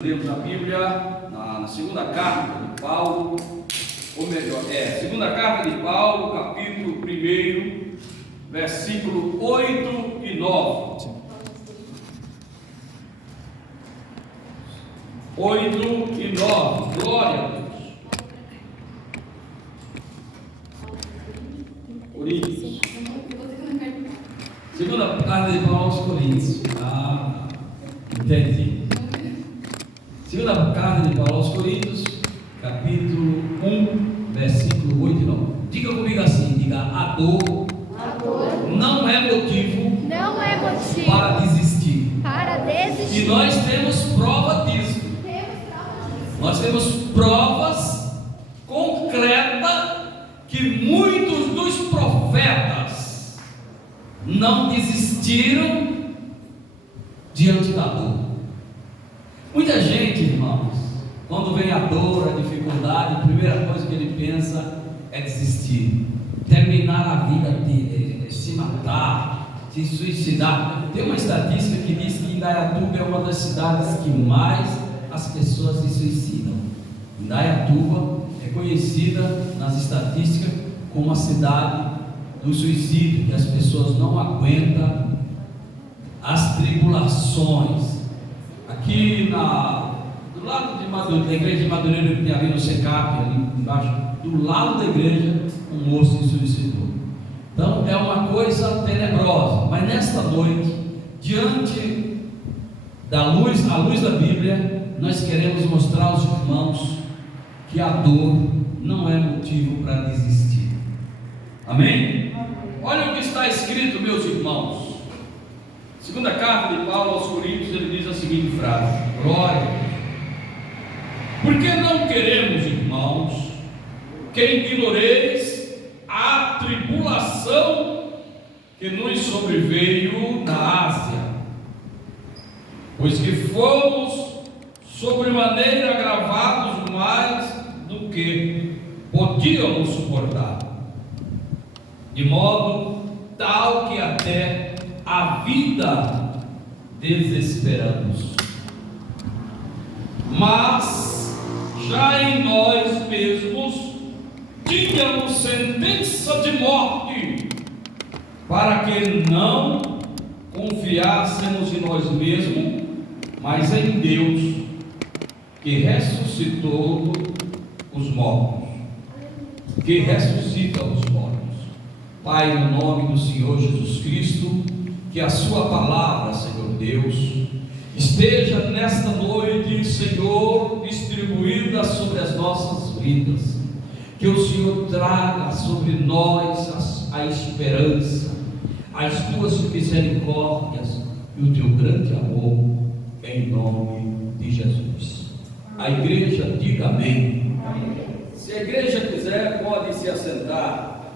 Lemos a Bíblia na segunda carta de Paulo, ou melhor, segunda carta de Paulo, capítulo 1, versículo 8 e 9. 8 e 9, glória a Deus. Coríntios. Segunda carta de Paulo aos Coríntios. Entendi. Segunda carta de Paulo aos Coríntios, capítulo 1, versículo 8 e 9. Diga comigo assim, diga: a dor não é motivo para desistir. E nós temos prova disso. Nós temos provas concretas que muitos dos profetas não desistiram diante da dor. Muita gente, irmãos, quando vem a dor, a dificuldade, a primeira coisa que ele pensa é desistir, terminar a vida dele, se matar, se suicidar. Tem uma estatística que diz que Indaiatuba é uma das cidades que mais as pessoas se suicidam. Indaiatuba é conhecida nas estatísticas como a cidade do suicídio, que as pessoas não aguentam as tribulações. Aqui do lado da igreja de Madureira, que tem ali no Secap, ali embaixo, do lado da igreja, um moço se suicidou. Então é uma coisa tenebrosa. Mas nesta noite, diante da luz, à luz da Bíblia, nós queremos mostrar aos irmãos que a dor não é motivo para desistir. Amém? Olha o que está escrito, meus irmãos. Segunda carta de Paulo aos Coríntios, ele diz a seguinte frase: glória a Deus. Porque não queremos, irmãos, que ignoreis a tribulação que nos sobreveio na Ásia, pois que fomos sobremaneira agravados mais do que podíamos suportar, de modo tal que até a vida desesperamos. Mas já em nós mesmos tínhamos sentença de morte, para que não confiássemos em nós mesmos, mas em Deus, que ressuscitou os mortos, que ressuscita os mortos. Pai, no nome do Senhor Jesus Cristo, que a sua palavra, Senhor Deus, esteja nesta noite, Senhor, distribuída sobre as nossas vidas. Que o Senhor traga sobre nós a esperança, as tuas misericórdias e o teu grande amor, em nome de Jesus. A igreja diga amém. Se a igreja quiser, pode se assentar.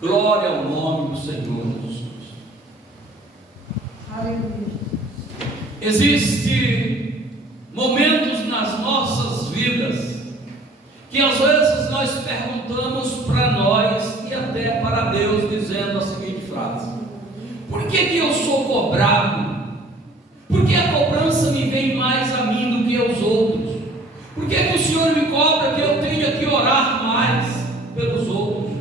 Glória ao nome do Senhor Jesus. Existem momentos nas nossas vidas que às vezes nós perguntamos para nós e até para Deus, dizendo a seguinte frase: por que eu sou cobrado? Por que a cobrança me vem mais a mim do que aos outros? Por que o Senhor me cobra que eu tenha que orar mais pelos outros?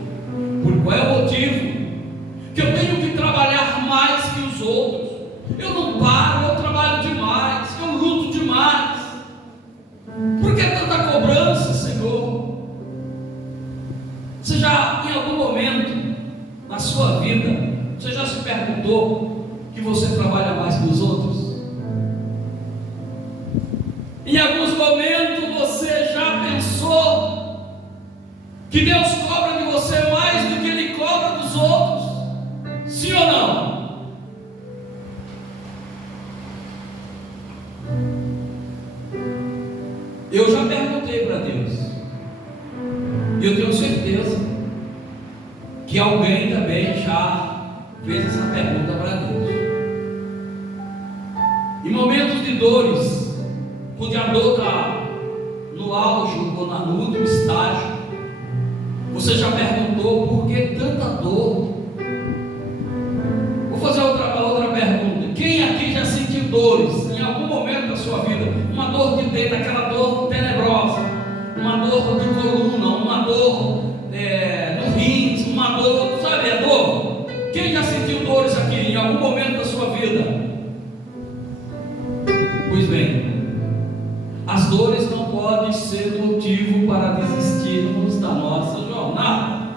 Por qual é o motivo? Que eu tenho que trabalhar mais que os outros? Eu não paro, eu trabalho demais, eu luto demais. Por que tanta cobrança, Senhor? Você já, em algum momento na sua vida, você já se perguntou que você trabalha mais que os outros? Em alguns momentos você já pensou que Deus cobra de você mais do que Ele cobra dos outros? Sim ou não? Eu já perguntei para Deus, e eu tenho certeza que alguém também já fez essa pergunta para Deus. Em momentos de dores, quando a dor está no auge ou no último estágio, você já perguntou por que tanta dor? Vou fazer outra pergunta: quem aqui já sentiu dores em algum momento da sua vida? Uma dentro, aquela dor tenebrosa, uma dor de coluna, uma dor no rins, uma dor, sabe a dor? Quem já sentiu dores aqui em algum momento da sua vida? Pois bem, as dores não podem ser motivo para desistirmos da nossa jornada.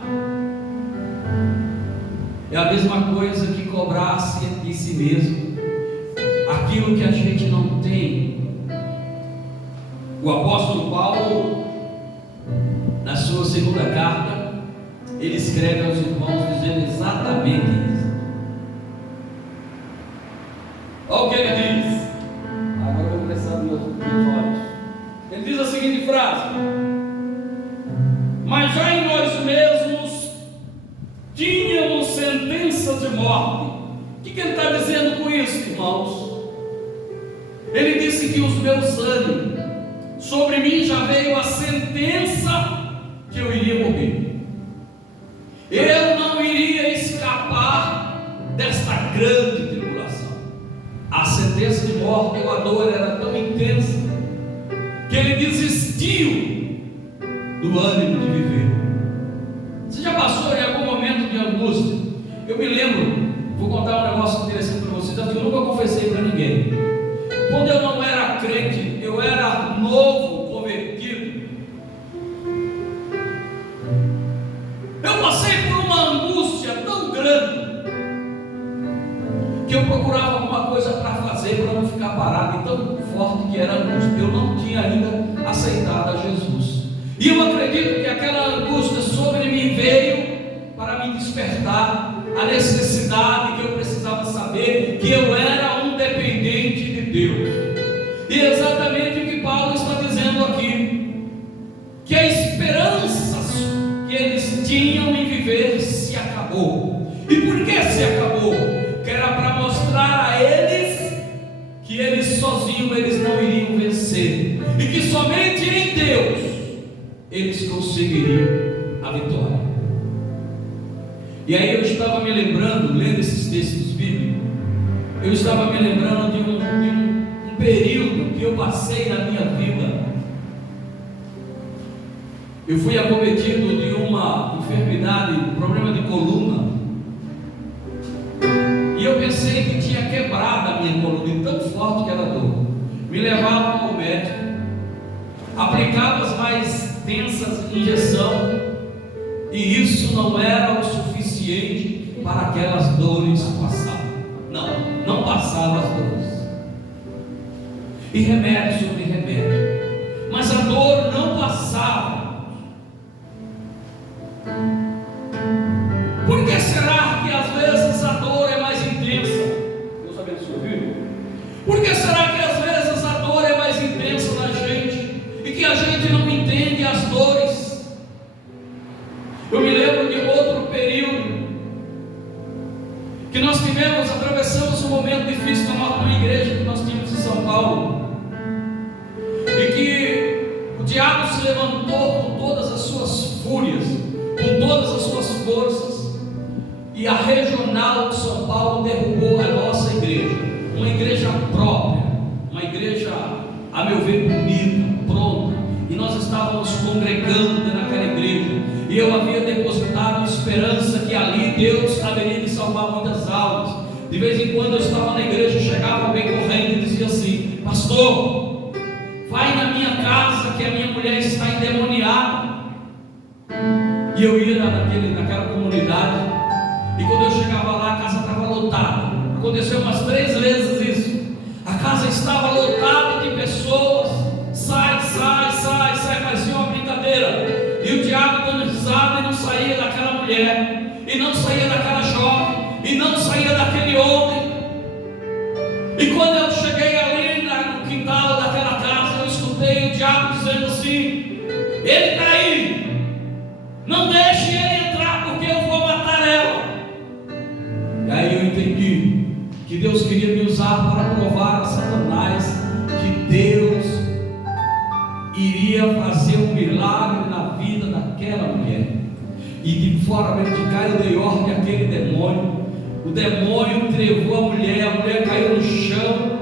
É a mesma coisa que cobrar-se de si mesmo aquilo que a gente não tem. O apóstolo Paulo, na sua segunda carta, ele escreve aos irmãos dizendo exatamente isso. Olha o que ele diz. Agora eu vou prestar meus olhos. Ele diz a seguinte frase: mas já em nós mesmos tínhamos sentença de morte. O que ele está dizendo com isso, irmãos? Ele disse que os meus ânimos, sobre mim já veio a sentença que eu iria morrer. Eu não iria escapar desta grande tribulação. A sentença de morte, a dor era tão intensa que ele desistiu do ânimo de viver. Você já passou em algum momento de angústia? Eu me lembro, vou contar um negócio interessante para vocês, que eu nunca confessei para ninguém. Quando eu não era crente, eu era novo, convertido. Eu passei por uma angústia tão grande que eu procurava alguma coisa para fazer, para não ficar parado, e tão forte que era a angústia. Eu não tinha ainda aceitado a Jesus. E eu acredito que aquela angústia sobre mim veio para me despertar a necessidade que eu precisava saber que eu era um dependente de Deus. E é exatamente o que Paulo está dizendo aqui, que a esperança que eles tinham em viver se acabou. E por que se acabou? Que era para mostrar a eles que eles sozinhos eles não iriam vencer, e que somente em Deus eles conseguiriam a vitória. E aí eu estava me lembrando, lendo esses textos bíblicos, eu estava me lembrando de um período que eu passei na minha vida. Eu fui acometido de uma enfermidade, um problema de coluna, e eu pensei que tinha quebrado a minha coluna, de tão forte que era a dor. Me levavam ao médico, aplicava as mais tensas injeções, e isso não era o suficiente para aquelas dores passar. Não passava as dores. E remédio sobre remédio, mas a dor não passava. Por que será que às vezes a dor é mais intensa? Deus abençoe, viu? Por que será que às vezes a dor é mais intensa na gente e que a gente não entende as dores? Eu me lembro de outro período que nós atravessamos um momento difícil numa igreja que nós tínhamos em São Paulo, e que o diabo se levantou com todas as suas fúrias, com todas as suas forças, e a regional de São Paulo derrubou a nossa igreja, uma igreja própria, uma igreja, a meu ver, bonita, pronta, e nós estávamos congregando naquela igreja, e eu havia depositado esperança que ali Deus haveria de salvar muitas almas. De vez em quando eu estava na igreja, chegava alguém correndo e dizia assim: pastor, vai na minha casa que a minha mulher está endemoniada. E eu ia naquela comunidade, e quando eu chegava lá, a casa estava lotada. Aconteceu umas 3 vezes isso. A casa estava lotada de pessoas, sai, parecia uma brincadeira. E o diabo dando risada, e não saía daquela mulher, e não saía daquela jovem, e não saía daquele homem. E quando eu cheguei ali no quintal daquela casa, eu escutei o diabo dizendo assim: ele está aí, não deixe ele entrar, porque eu vou matar ela. E aí eu entendi que Deus queria me usar para provar a Satanás que Deus iria fazer um milagre na vida daquela mulher. E de caiu de ordem aquele demônio. O demônio trevou a mulher caiu no chão.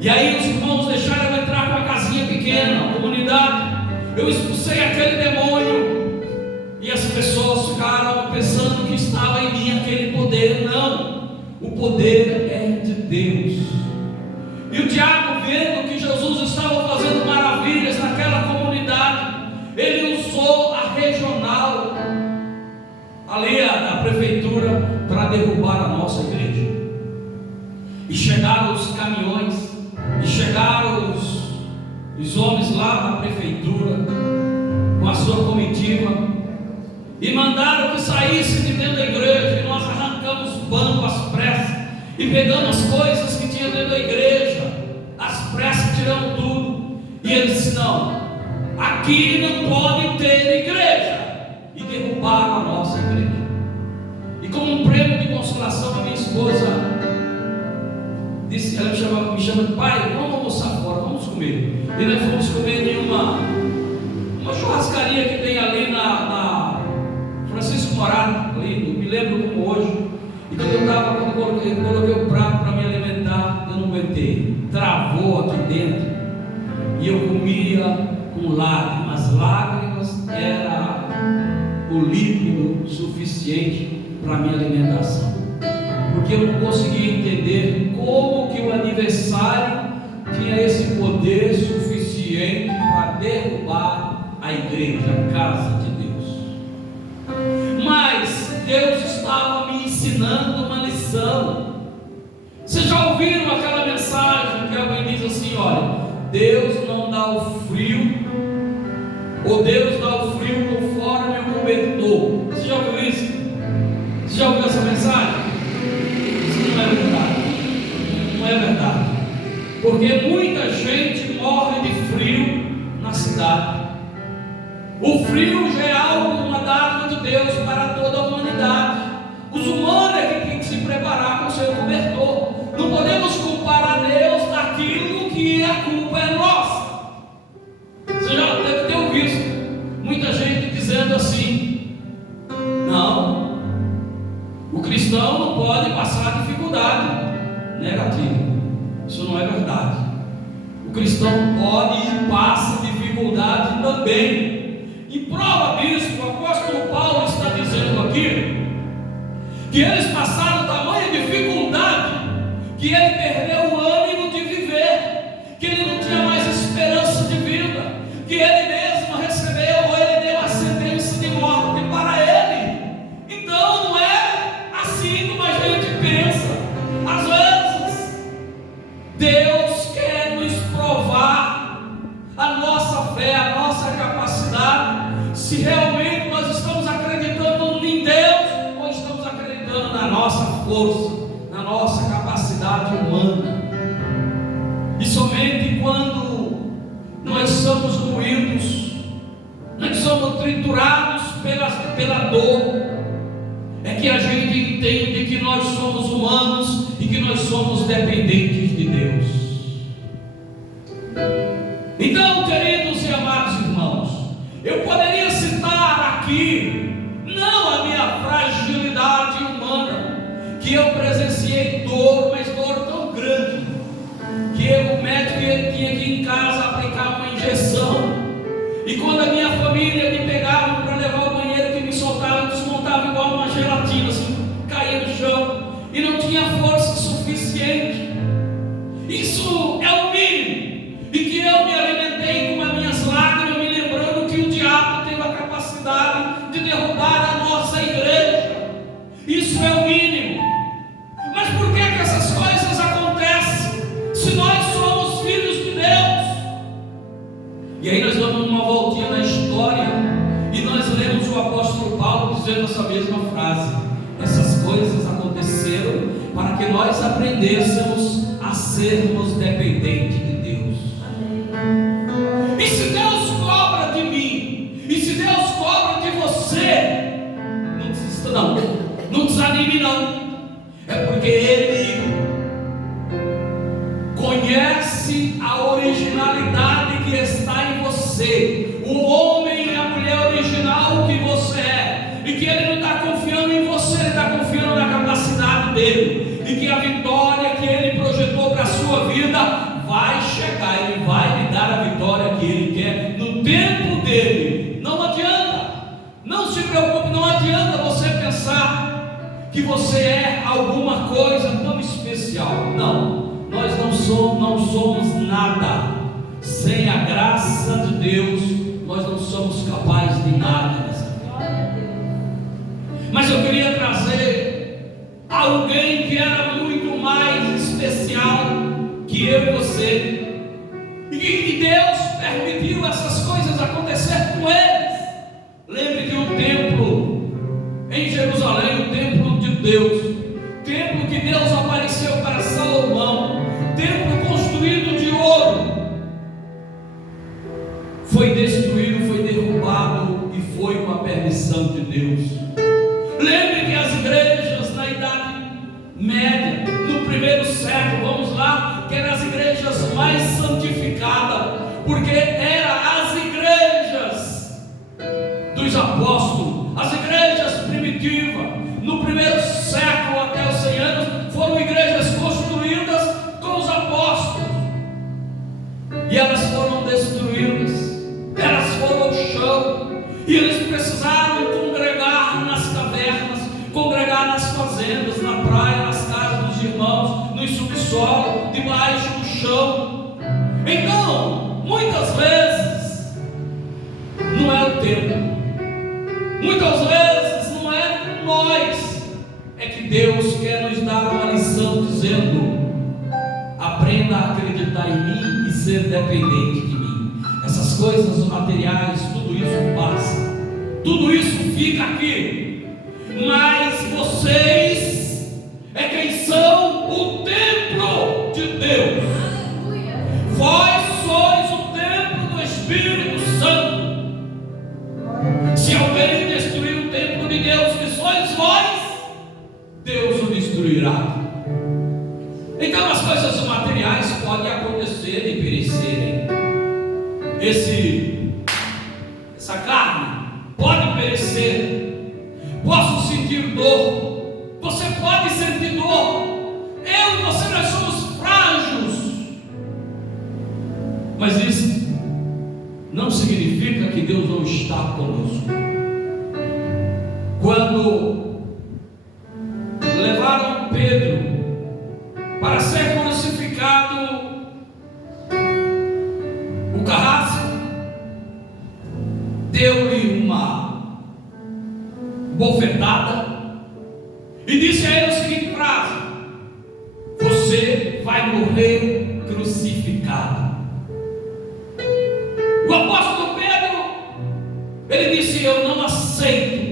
E aí os irmãos deixaram ela entrar com a casinha eu expulsei aquele demônio, e as pessoas ficaram pensando que estava em mim aquele poder. Não, o poder é de Deus. E o diabo, vendo que Jesus estava fazendo maravilhas naquela comunidade, ele usou a regional, ali a prefeitura, para derrubar a nossa igreja. E chegaram os caminhões, e chegaram os homens lá na prefeitura, com a sua comitiva, e mandaram que saísse de dentro da igreja. E nós arrancamos o banco às pressas, e pegamos as coisas que tinha dentro da igreja, às pressas tiramos tudo. E ele disse: não, aqui não pode ter igreja. E derrubaram a nossa igreja. E como um prêmio de consolação, a minha esposa disse, ela me chama de: pai, vamos almoçar fora, vamos comer. E nós fomos comer em uma churrascaria que tem ali na Francisco Morato, ali, eu me lembro como hoje. E quando eu coloquei o prato para me alimentar, eu não aguentei, travou aqui dentro, e eu comia com lágrimas. As lágrimas era o líquido suficiente para a minha alimentação, porque eu não conseguia entender como que o aniversário tinha esse poder suficiente para derrubar a igreja, a casa de Deus. Mas Deus estava me ensinando uma lição. Vocês já ouviram aquela mensagem que alguém diz assim: olha, Deus não dá o frio, ou Deus dá o frio conforme o cobertor. Você já ouviu isso? Você já ouviu essa mensagem? Isso não é verdade. Não é verdade. Porque muita gente morre de frio na cidade. O frio já é algo, uma dádiva de Deus para toda a humanidade. Os humanos é que tem que se preparar com o seu cobertor. Não podemos culpar a Deus daquilo que a culpa é nossa. Você já deve ter ouvido muita gente dizendo assim: não, o cristão não pode passar dificuldade. Negativo, isso não é verdade. O cristão pode e passa dificuldade também. E prova disso, o apóstolo Paulo está dizendo aqui que eles passaram tamanha dificuldade que ele perdeu o ânimo de viver, que ele não tinha mais esperança de vida, que ele mesmo recebeu, ou ele deu a sentença de morte para ele. Então não é assim como a gente pensa. Às vezes Deus quer nos provar a nossa fé, a nossa capacidade, se realmente nós estamos acreditando em Deus ou estamos acreditando na nossa força, na nossa capacidade humana. E somente quando nós somos moídos, nós somos triturados pela dor, é que a gente entende que nós somos humanos e que nós somos dependentes de Deus. Então, queridos e amados irmãos, eu poderia citar aqui, não a minha fragilidade humana, que eu presenciei dor, mas dor tão grande, que o médico tinha que ir em casa aplicar uma injeção, e quando a minha família me pegava para levar ao banheiro, que me soltava, eu desmontava igual uma gelatina, assim, caía no chão, e não tinha força suficiente. Isso é o mínimo. E que eu me alimentei com as minhas lágrimas, me lembrando que o diabo teve a capacidade de derrubar a nossa igreja. Isso é o mínimo. Mas por que essas coisas acontecem, se nós somos filhos de Deus? E aí nós damos uma voltinha na história, e nós lemos o apóstolo Paulo dizendo essa mesma frase: essas coisas aconteceram para que nós aprendêssemos a sermos dependentes de Deus. E se Deus cobra de mim, e se Deus cobra de você, não desista não, não desanime não. É porque Ele conhece a originalidade que está em você, o homem e a mulher original que você é, e que Ele não está confiando em você, Ele está confiando na capacidade dEle, e que a vitória que Ele projetou para a sua vida vai chegar, Ele vai lhe dar a vitória que Ele quer no tempo dele. que você é alguma coisa tão especial. Não, nós não somos nada. Sem a graça de Deus, nós não somos capazes de nada nessa vida. Mas eu queria trazer alguém que era muito mais especial que eu e você, e que Deus permitiu essas coisas acontecer com eles. Lembre que o templo em Jerusalém, o templo de Deus, templo que Deus apareceu para Salomão, templo construído de ouro, foi destruído, foi derrubado, e foi com a permissão de Deus. Lembre que as igrejas na Idade Média, no primeiro século, vamos lá, que eram as igrejas mais santificadas, porque eram as igrejas dos apóstolos, as igrejas primitivas. No primeiro século até os 100 anos, foram igrejas construídas com os apóstolos, e elas foram destruídas, elas foram ao chão, e eles precisaram congregar nas cavernas, congregar nas fazendas, na praia, nas casas dos irmãos, no subsolo, debaixo do chão. Então, muitas vezes, não é o tempo, muitas vezes não é nós, é que Deus quer nos dar uma lição dizendo: aprenda a acreditar em mim e ser dependente de mim. Essas coisas materiais, tudo isso passa, tudo isso fica aqui, mas vocês é quem são o templo de Deus. Vós sois o templo do Espírito Santo. Se alguém destruir o templo de Deus, que sois vós, Deus o destruirá. Então as coisas materiais podem acontecer e perecerem. Essa carne pode perecer. Posso sentir dor. Você pode sentir dor. Eu e você, nós somos frágeis. Mas isso não significa que Deus não está conosco. Quando levaram Pedro para ser crucificado, o carrasco deu-lhe uma bofetada e disse a ele a seguinte frase: você vai morrer crucificado. O apóstolo Pedro, ele disse: eu não aceito.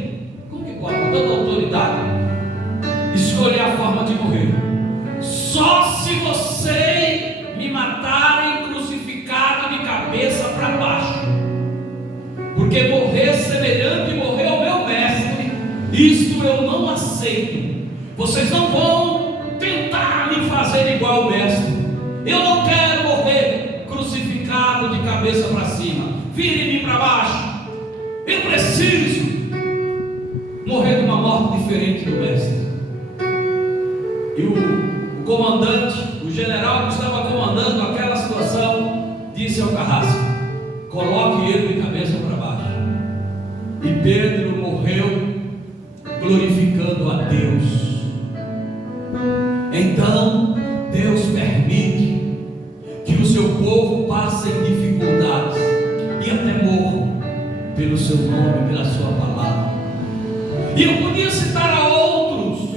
Como que pode, com toda autoridade, escolher a forma de morrer? Só se você me matarem crucificado de cabeça para baixo, porque morrer semelhante morrer ao meu mestre, isto eu não aceito. Vocês não vão tentar me fazer igual ao mestre. Eu não quero morrer crucificado de cabeça para cima. Vire-me para baixo. Eu preciso morrer de uma morte diferente do mestre. E o comandante, o general que estava comandando aquela situação, disse ao carrasco: coloque ele de cabeça para baixo. E Pedro morreu glorificando a Deus. Então Deus permite que o seu povo passe em dificuldades e até morra pelo seu nome, pela sua palavra. E eu podia citar a outros.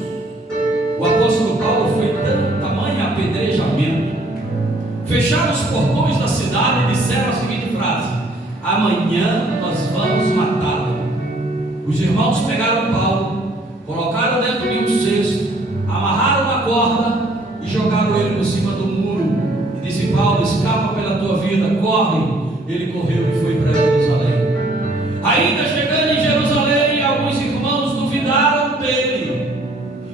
O apóstolo Paulo foi tamanho apedrejamento. Fecharam os portões da cidade e disseram a seguinte frase: amanhã nós vamos matá-lo. Os irmãos pegaram Paulo, colocaram dentro de um cesto, amarraram uma corda e jogaram ele por cima do muro. E disse: Paulo, escapa pela tua vida, corre. Ele correu e foi para Jerusalém. Ainda chegando em Jerusalém, alguns irmãos duvidaram dele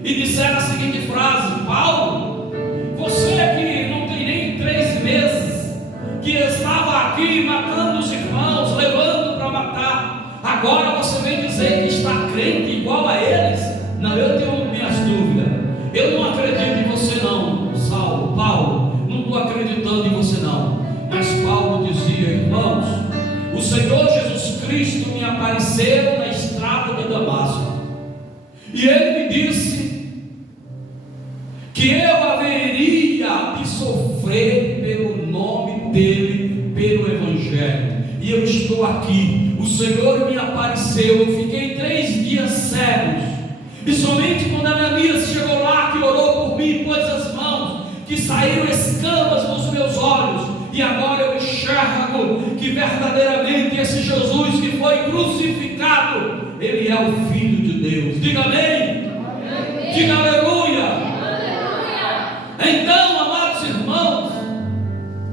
e disseram a seguinte frase: Paulo, você que não tem nem 3 meses, que estava aqui matando os irmãos, levando para matar, agora você vem dizer que está crente igual a eles? Não, eu tenho minhas dúvidas. Eu não acredito em você não, Paulo, não estou acreditando em você não. Mas Paulo dizia: irmãos, o Senhor Jesus Cristo me apareceu na estrada de Damasco, e ele me disse pelo Evangelho. E eu estou aqui. O Senhor me apareceu. Eu fiquei 3 dias cegos. E somente quando Ananias chegou lá, que orou por mim, pôs as mãos, que saíram escamas nos meus olhos. E agora eu enxergo que verdadeiramente esse Jesus que foi crucificado, Ele é o Filho de Deus. Diga amém. Amém. Diga aleluia. Aleluia. Então, amados irmãos,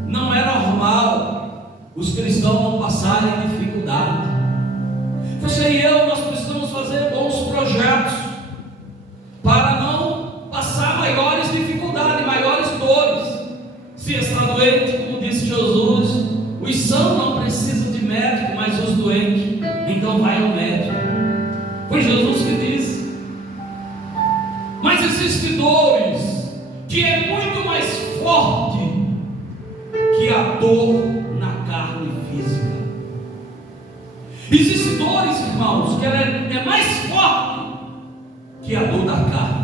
não é normal os cristãos não passarem dificuldade. Você e eu, nós precisamos fazer bons projetos para não passar maiores dificuldades, maiores dores. Se está doente, como disse Jesus, os sãos não precisam de médico, mas os doentes, então vai ao médico. Foi Jesus que disse. Mas existem dores que é muito mais forte que a dor na carne física. Existem dores, irmãos, que ela é mais forte que a dor da carne.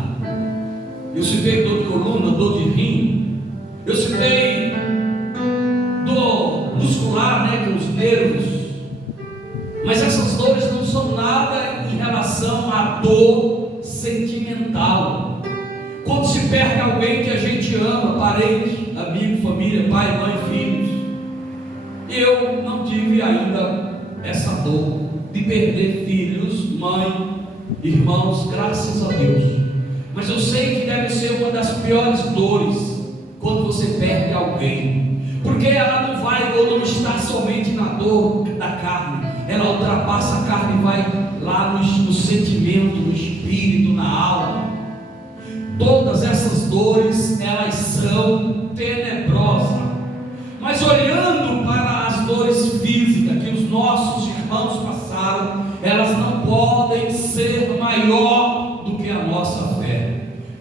Eu citei dor de coluna, dor de rim. Eu citei dor muscular, que é os nervos. Mas essas dores não são nada em relação à dor sentimental. Quando se perde alguém que a gente ama, parente, amigo, família, pai, mãe, filhos. Eu não tive ainda essa dor de perder filhos, mãe, irmãos, graças a Deus. Mas eu sei que deve ser uma das piores dores quando você perde alguém, porque ela não vai ou não está somente na dor da carne, ela ultrapassa a carne e vai lá no sentimento, no espírito, na alma. Todas essas dores, elas são tenebrosas, mas olhando para as dores físicas que os nossos irmãos passaram, elas não podem ser maior do que a nossa fé.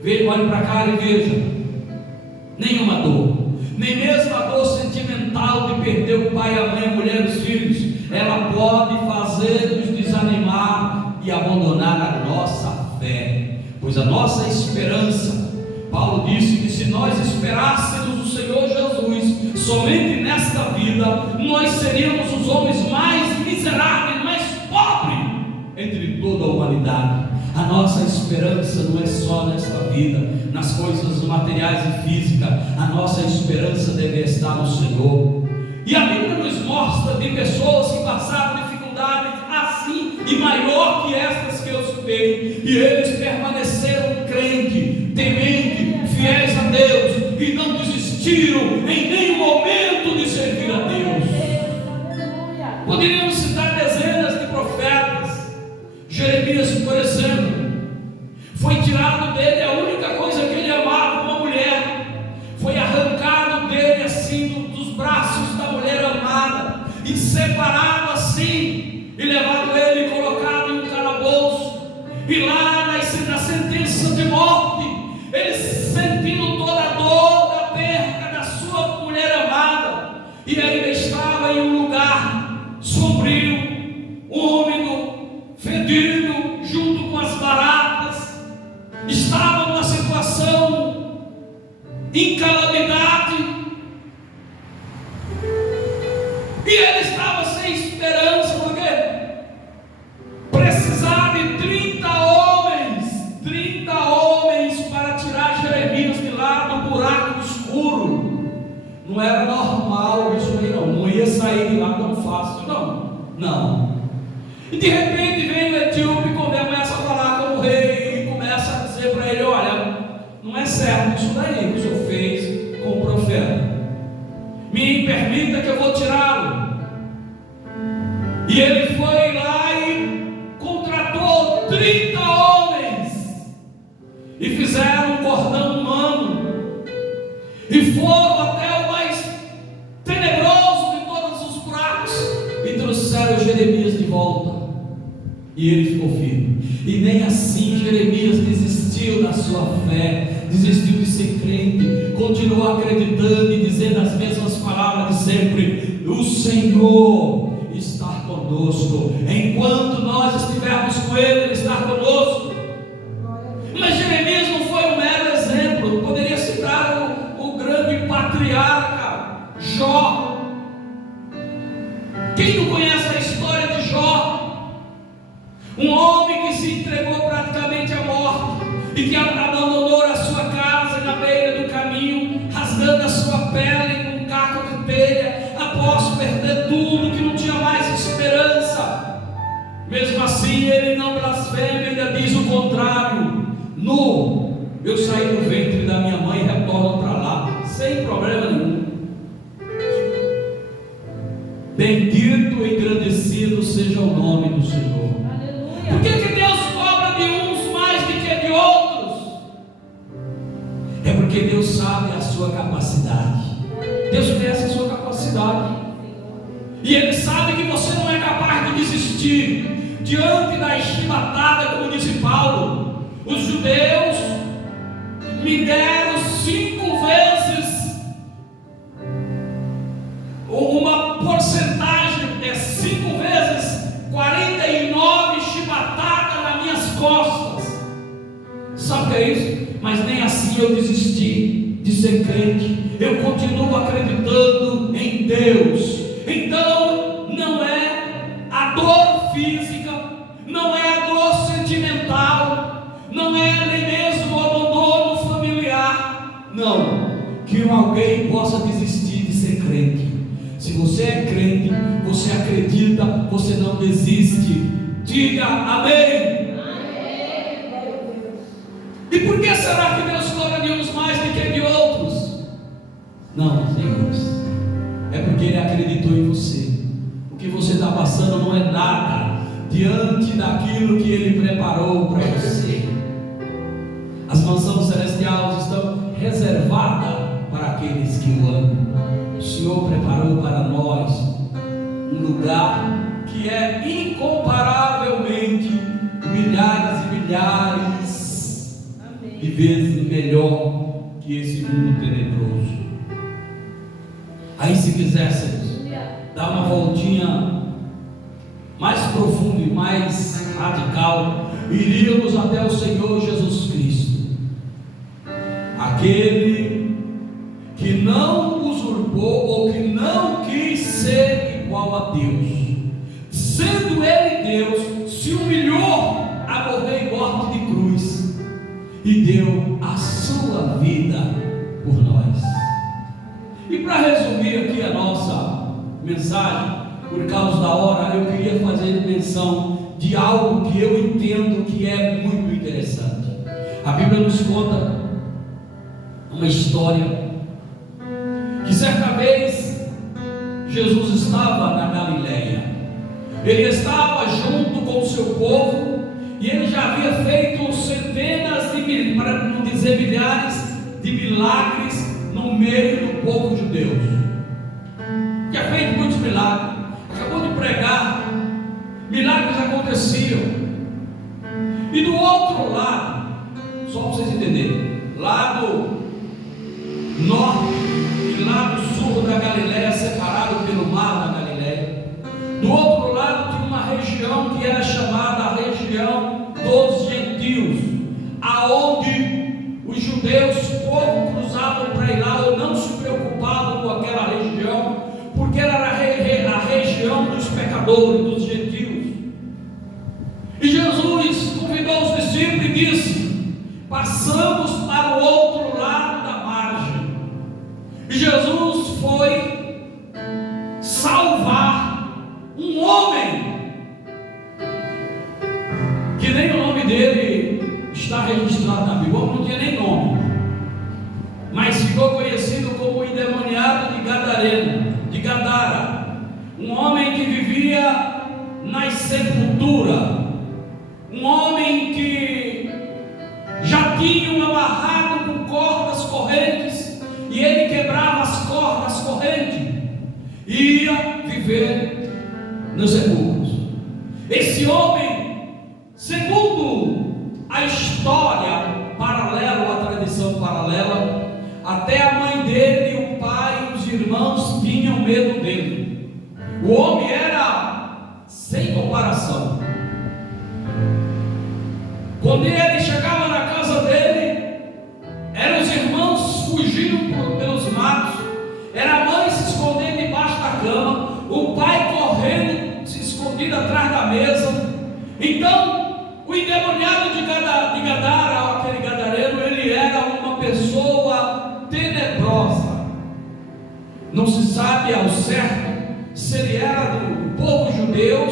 Olhe para cá e veja. Nenhuma dor, nem mesmo a dor sentimental de perder o pai, a mãe, a mulher, os filhos, ela pode fazer-nos desanimar e abandonar a nossa fé, pois a nossa esperança, Paulo disse que se nós esperássemos o Senhor Jesus somente nesta vida, nós seríamos os homens mais miseráveis, mais pobres entre toda a humanidade. A nossa esperança não é só nesta vida, nas coisas materiais e físicas. A nossa esperança deve estar no Senhor. E a Bíblia nos mostra de pessoas que passaram dificuldades assim e maior que estas que eu citei, e eles permaneceram crentes, tementes, fiéis a Deus, e não desistiram em nenhum momento de servir a Deus. Poderíamos citar dezenas de profetas. Jeremias, por exemplo, foi tirado dele a única coisa que ele amava, uma mulher. Foi arrancado dele assim dos braços da mulher amada, e separado assim, e levado ele e colocado em um calabouço. E lá na sentença de morte, ele sentindo toda a dor da perda da sua mulher amada, e ainda estava em um lugar sombrio, úmido, fedido, junto com as baratas. Estava numa situação em calamidade, e ele estava sem esperança, porque precisava de 30 homens para tirar Jeremias de lá do buraco escuro. Não era normal isso aí, não ia sair de lá tão fácil, não. E de repente vem o etíope e começa a falar com o rei, e começa a dizer para ele: olha, não é certo isso daí que o senhor fez com o profeta, me permita que eu vou tirá-lo. E ele foi lá e contratou 30 homens, e fizeram um cordão humano, e foram até o mais tenebroso de todos os buracos, e trouxeram Jeremias de volta. E ele ficou firme. E nem assim Jeremias desistiu da sua fé, desistiu de ser crente, continuou acreditando e dizendo as mesmas palavras de sempre: o Senhor está conosco. Enquanto nós estivermos com Ele, Ele está conosco. Mas Jeremias não foi um mero exemplo. Eu poderia citar o grande patriarca Jó. Quem não conhece a história de Jó? Um homem que se entregou praticamente à morte e que abandonou a sua casa na beira do caminho, rasgando a sua pele com um caco de telha, após perder tudo, que não tinha mais esperança. Mesmo assim ele não blasfema, ainda diz o contrário: nu, eu saí do ventre da minha mãe e retorno para lá, sem problema nenhum. Bendito e engrandecido seja o nome do Senhor. Aleluia. Por que Deus cobra de uns mais do que de outros? É porque Deus sabe a sua capacidade. Deus conhece a sua capacidade. E Ele sabe que você não é capaz de desistir diante da chibatada, como disse Paulo. Os judeus me deram 5 vezes uma porcentagem, 5 vezes 49 chibatadas nas minhas costas. Sabe o que é isso? Mas nem assim eu desisti de ser crente. Eu continuo acreditando em Deus. Então não é a dor física, não é a dor sentimental, não é nem mesmo o abandono familiar, não, que alguém possa desistir de ser crente. Se você é crente, você acredita, você não desiste. Diga amém. E por que será que Deus cobra de uns mais do que de outros? Não, senhores, é porque Ele acreditou em você. O que você está passando não é nada diante daquilo que Ele preparou para você. As mansões celestiais estão reservadas para aqueles que o amam. O Senhor preparou para nós um lugar que é incomparavelmente milhares e milhares de vezes melhor que esse mundo tenebroso. Aí, se quiséssemos dar uma voltinha mais profunda e mais radical, iríamos até o Senhor Jesus Cristo, aquele que não usurpou ou que não quis ser igual a Deus, sendo Ele Deus, se humilhou a morrer em morte de cruz e deu a sua vida por nós. E para resumir aqui a nossa mensagem, por causa da hora, eu queria fazer menção de algo que eu entendo que é muito interessante. A Bíblia nos conta uma história que certa vez Jesus estava na Galileia. Ele estava junto com o seu povo e ele já havia feito centenas para não dizer milhares de milagres no meio do povo judeu. Já fez muitos milagres, acabou de pregar, milagres aconteciam. E do outro lado, só para vocês entenderem, lado norte e lado sul da Galileia, separado pelo mar da Galileia. Do outro lado tinha uma região que era chamada a região dos gentios, aonde os judeus pouco cruzavam para ir lá, ou não se preocupavam com aquela região, porque era a região dos pecadores, dos gentios. E Jesus convidou os discípulos e disse: passamos para o outro lado da margem. E Jesus foi salvar um homem que nem o nome dele está registrado na Bíblia, não tinha nem nome, mas ficou conhecido como o endemoniado de Gadara, um homem que vivia nas sepulturas, um homem que já tinha amarrado com cordas correntes, e ele quebrava as cordas correntes e ia viver nos sepulcros. Esse homem, segundo a história paralela, a tradição paralela, até a mãe dele, o pai e os irmãos tinham medo dele. O homem era sem comparação. Quando ele chegava na casa dele, eram os irmãos fugindo pelos matos, era a mãe se escondendo debaixo da cama, o pai correndo correndo, se escondido atrás da mesa. Então, o endemoniado de Gadara, aquele gadareno, ele era uma pessoa tenebrosa. Não se sabe ao certo se ele era do povo judeu.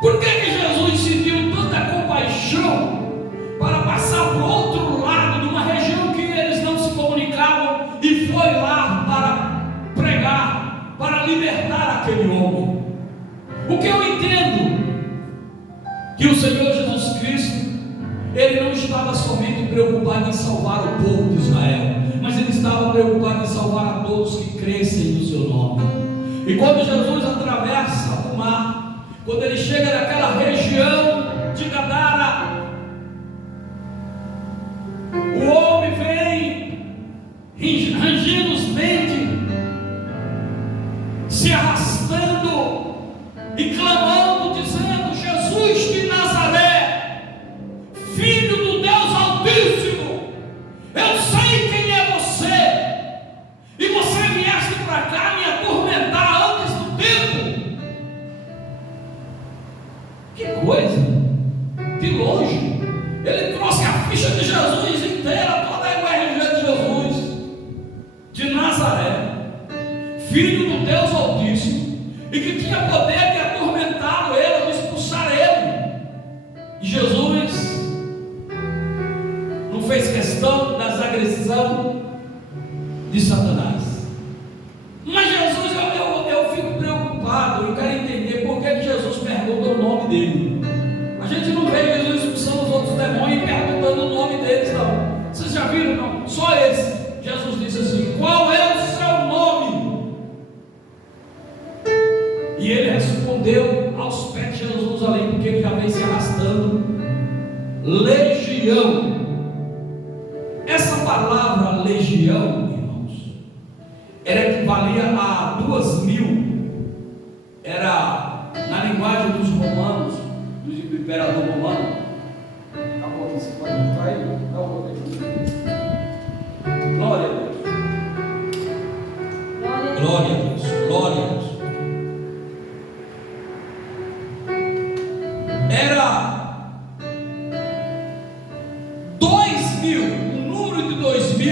Por que Jesus sentiu tanta compaixão para passar para o outro lado, numa região que eles não se comunicavam, e foi lá para pregar, para libertar aquele homem? O que eu entendo? Que o Senhor Jesus Cristo, Ele não estava somente preocupado em salvar o povo de Israel, mas Ele estava preocupado em salvar a todos que crescem no seu nome. E quando Jesus atravessa o mar, quando Ele chega naquela região de Gadara, o homem vem rangindo os dentes, se arrastando e clamando, dizendo: Jesus de Nazaré, Filho do Deus Altíssimo, eu sei quem é você, e você vieste para cá me atormentar antes do tempo. Que coisa, de longe, ele trouxe a ficha de Jesus inteira, toda a evangelho de Jesus, de Nazaré, Filho do Deus Altíssimo, e que tinha poder de atormentá-lo, ele, de expulsar ele. E Jesus não fez questão das agressões de Satanás. Mas Jesus, eu fico preocupado, eu quero entender por que Jesus pergunta o nome dele. A gente não vê Jesus expulsando os outros demônios e perguntando o nome deles, não. Vocês já viram? Não, só esse. Jesus disse assim: qual é o seu nome? E ele respondeu aos pés de Jesus ali, porque ele já vem se arrastando: legião. Essa palavra legião, irmãos, era equivalia a 2.000. Era na linguagem dos romanos, do imperador romano. Acabou aqui, você pode botar aí? Não, vou ter. Glória a Deus. Glória a Deus. Glória a Deus. Era 2.000, o número de 2.000,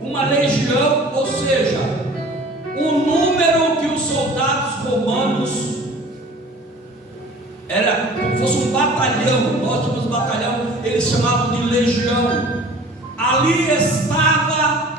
uma legião, ou seja, o número que os soldados romanos era como se fosse um batalhão. Nós tínhamos batalhão, eles chamavam de legião. Ali estava